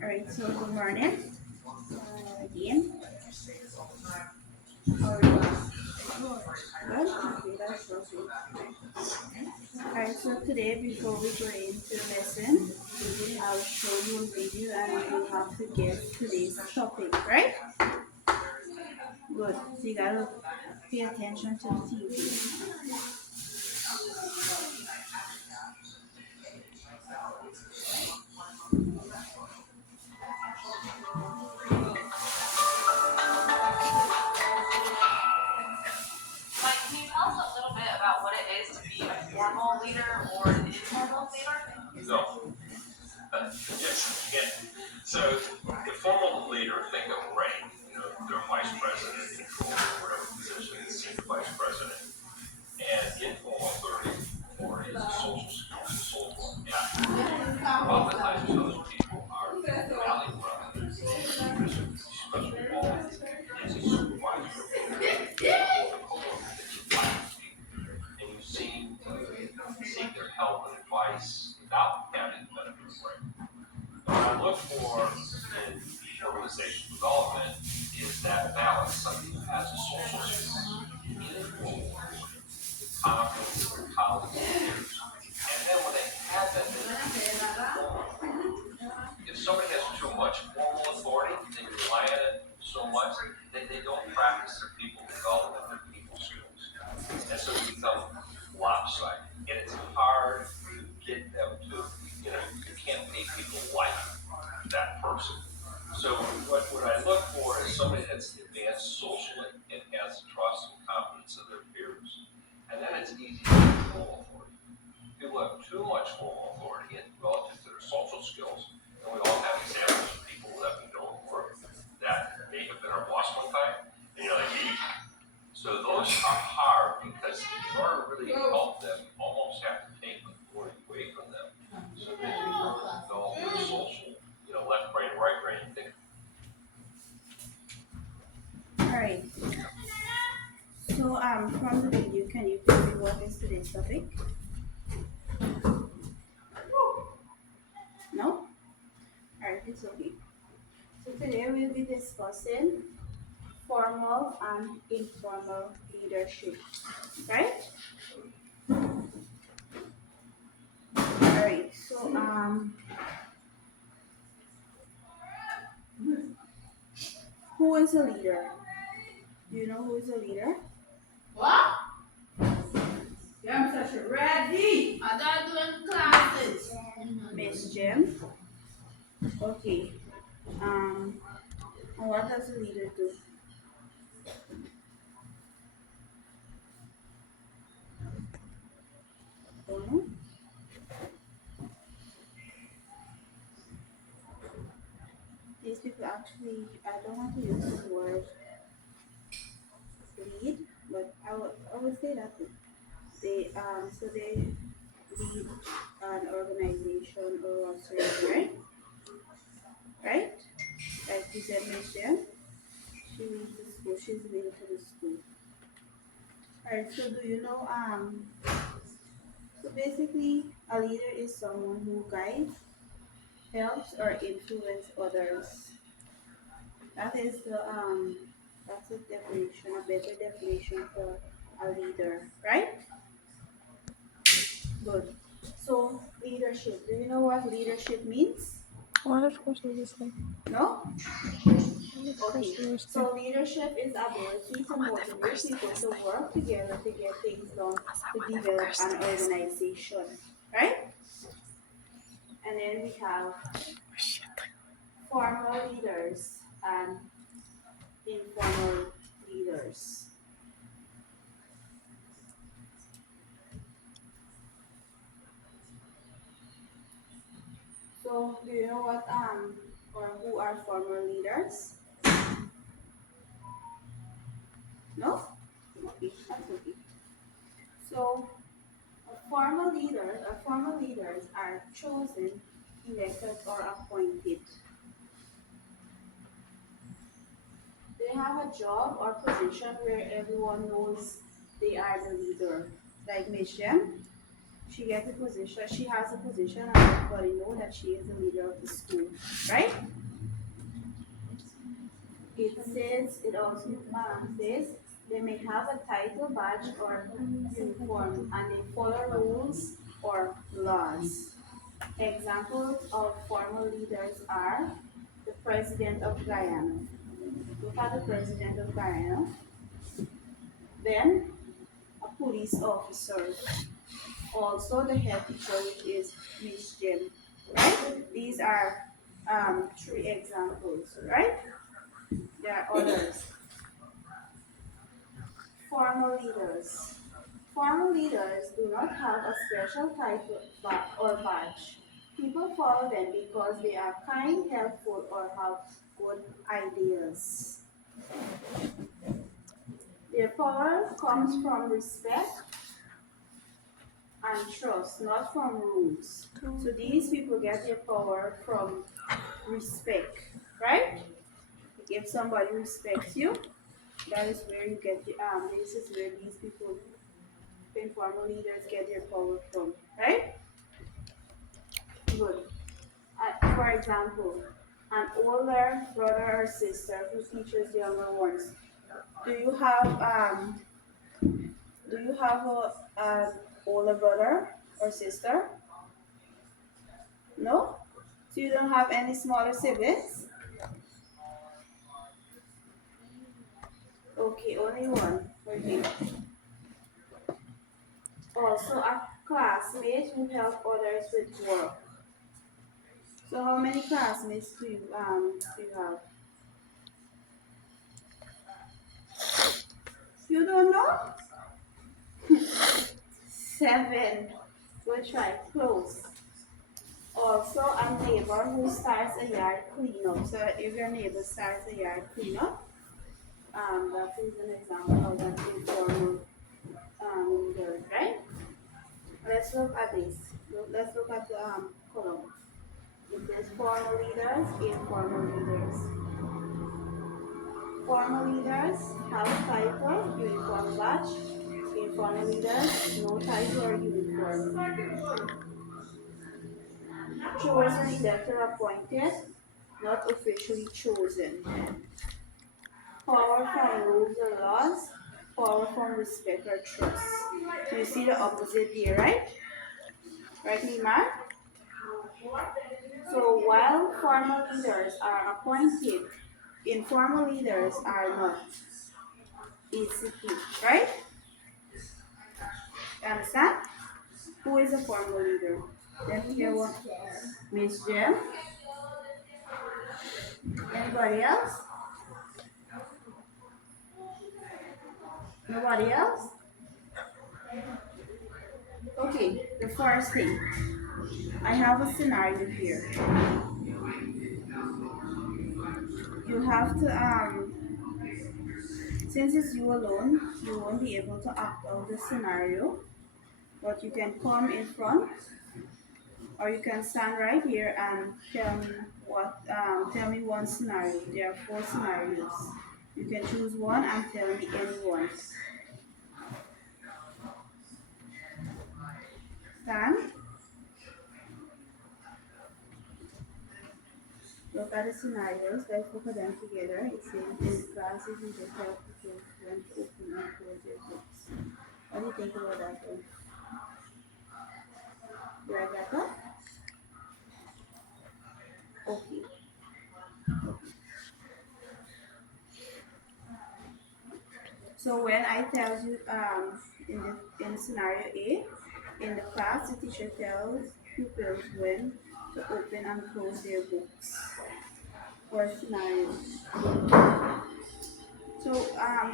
Alright, so good morning again. How are you? Good? Okay, that's lovely. Alright, so today before we go into the lesson, I'll show you a video and you have to guess today's topic, right? Good. So you gotta pay attention to the TV. Mike, can you tell us a little bit about what it is to be a formal leader or an informal leader? No. Yes, you can. So the formal leader, think of rank, their vice president, controller, whatever position, senior vice president. And informal authority is a social skills, social impact. Oftentimes those people are valley brothers, especially all as a supervisor. And you seek their help and advice without having the benefit of rank. What I look for in organizational development is that balance. Somebody who has a social skills, informal, confident with their colleagues and peers. And then when they have that, if somebody has too much formal authority, they rely on it so much that they don't practice their people development, their people skills. And so they become lopsided. And it's hard to get them to, you can't make people like that person. So what I look for is somebody that's advanced socially and has trust and confidence in their peers. And then it's easy to get formal authority. People have too much formal authority relative to their social skills. And we all have examples of people that we know at work that may have been our boss one time, and you're like, hey. So those are hard because in order to really help them, you almost have to take authority away from them so that they learn to develop their social, left brain, right brain thinking. Alright. So from the video, can you tell me what is today's topic? No? Alright, it's okay. So today we'll be discussing formal and informal leadership, right? Alright, so who is a leader? Do you know who is a leader? What? Yeah, I'm such a ready. I don't doing classes. Miss Jim. Okay. And what does a leader do? Don't know. These people actually, I don't want to use the word lead, but I would say that they lead an organization or a service, right? Right? Like you said, Miss Jen, she leads the school. She's the leader for the school. Alright. So do you know? So basically, a leader is someone who guides, helps, or influences others. That is that's a definition, a better definition for a leader, right? Good. So leadership. Do you know what leadership means? What course is this like? No? What Okay. course is So leadership is ability to motivate people to work together to get things done to develop an organization, right? And then we have formal leaders and informal leaders. So do you know what or who are formal leaders? No? Okay, that's okay. So formal leaders are chosen, elected, or appointed. They have a job or position where everyone knows they are the leader. Like Miss Jem, she has a position and everybody knows that she is the leader of the school, right? it also says they may have a title, badge, or uniform, and they follow rules or laws. Examples of formal leaders are the President of Guyana. Look at the President of Guyana. Then a police officer. Also the head teacher, which is Miss Jim. Right? These are three examples, right? There are others. Formal leaders. Formal leaders do not have a special title or badge. People follow them because they are kind, helpful, or have good ideas. Their power comes from respect and trust, not from rules. So these people get their power from respect, right? If somebody respects you, that is where you get the this is where these people, informal leaders, get their power from, right? Good. For example, an older brother or sister who teaches the younger ones. Do you have a older brother or sister? No? So you don't have any smaller siblings? Okay, only one. Okay. Also a classmate who help others with work. So how many classmates do you have? You don't know? 7. Good try. Close. Also a neighbor who starts a yard cleanup. So if your neighbor starts a yard cleanup, that is an example of that informal leader, right? Let's look at this. Let's look at the column. It says formal leaders, informal leaders. Formal leaders have title, uniform badge. Informal leaders, no title or uniform. Chosen, elected, appointed, not officially chosen. Power from rules or laws, power from respect or trust. So you see the opposite here, right? Right, Nima? So while formal leaders are appointed, informal leaders are not. Basically, right? You understand? Who is a formal leader? Let me hear what Miss Jem. Anybody else? Nobody else? Okay, the first thing. I have a scenario here. You have to since it's you alone, you won't be able to act out the scenario, but you can come in front or you can stand right here and tell me one scenario. There are 4 scenarios. You can choose one and tell me any one. Stand. Look at the scenarios. Let's look at them together. It says in classes you just help people when to open and close their books. What do you think about that one? Do I get that? Okay. So when I tell you in scenario A, in the class the teacher tells pupils when to open and close their books. First scenario. So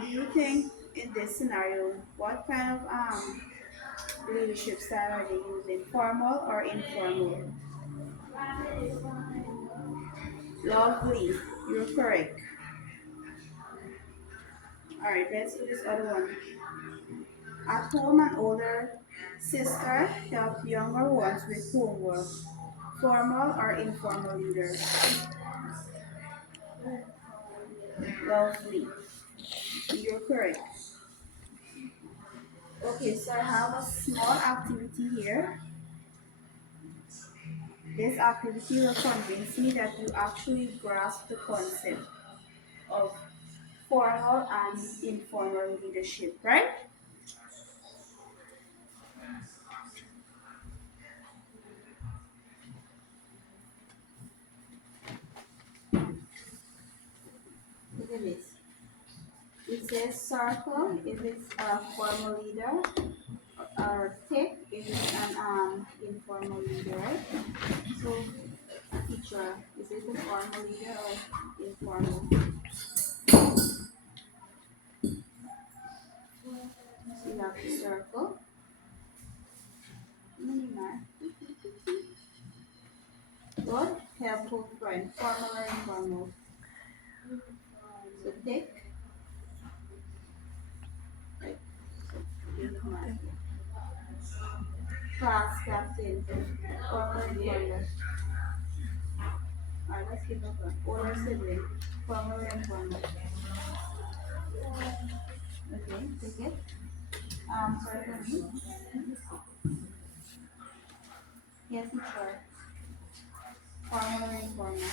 do you think in this scenario what kind of leadership style are they using? Formal or informal? Lovely. You're correct. Alright, let's do this other one. At home, an older sister helps younger ones with homework. Formal or informal leader? Lovely. You're correct. Okay, so I have a small activity here. This activity will convince me that you actually grasp the concept. of formal and informal leadership, right? Look at this. It says circle if it's a formal leader, or thick if it's an informal leader, right? So teacher, is it a formal leader or informal? So you have to circle. Good. Helpful friend. Formal or informal? So thick. Right. Class captain. Formal or informal? Alright, let's keep up. Older sibling. Formal or informal? Okay, take it. Sorry for me. Yes, teacher. Formal or informal?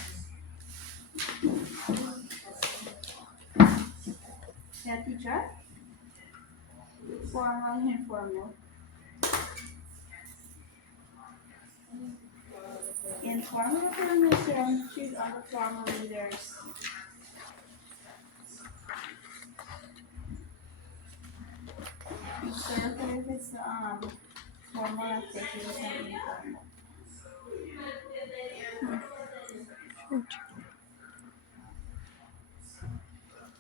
Yeah, teacher. Formal, informal. Informal formation, choose other formal leaders. So if it's formal activities and informal.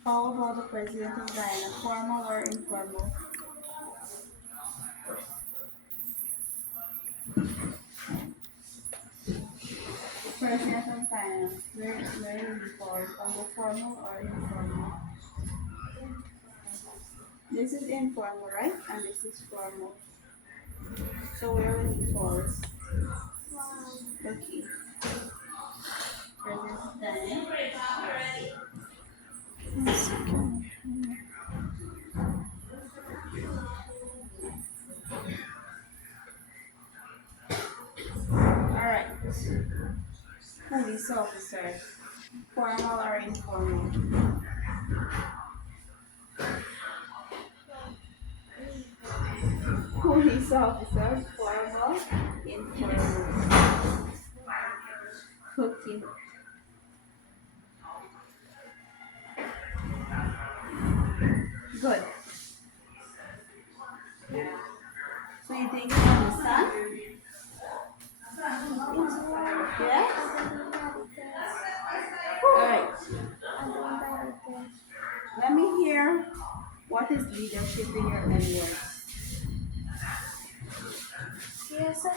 How about the president of Guyana, formal or informal? President of Guyana, where do you fall? On the formal or informal? This is informal, right? And this is formal. So where will he fall? Okay. President of Guyana. Alright. Police officer, formal or informal? Police officer, formal, informal. Okay. Good. So you think you understand? Yes? Alright. Let me hear what is leadership in your own words. Yes, I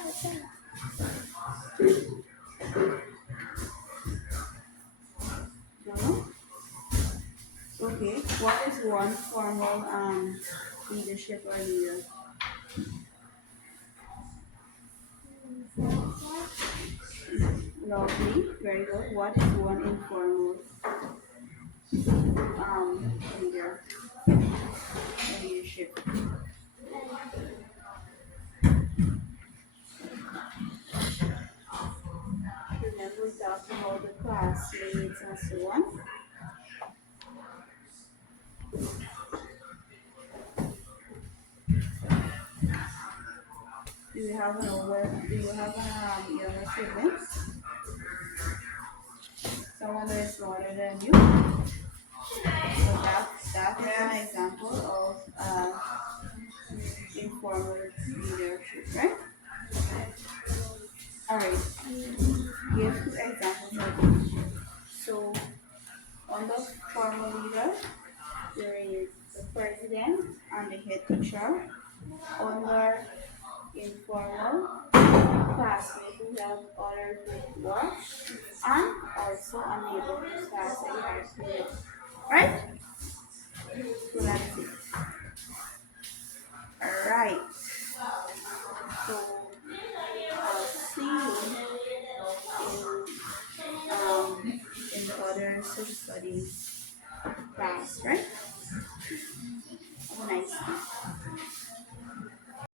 No? Okay. What is one formal leadership or leader? Lovely. Very good. What is one informal leader or leadership? Remember we talked about the classmates and so on. Do you have younger siblings? Someone that is smaller than you? So that's an example of informal leadership, right? Alright. Give two examples of each. So on the formal leader, there is the president and the head teacher. Under informal classmates who help others with work and also unable to start a yard. Right? So that's it. Alright. So I'll see you in the other social studies class, right? Have a nice day.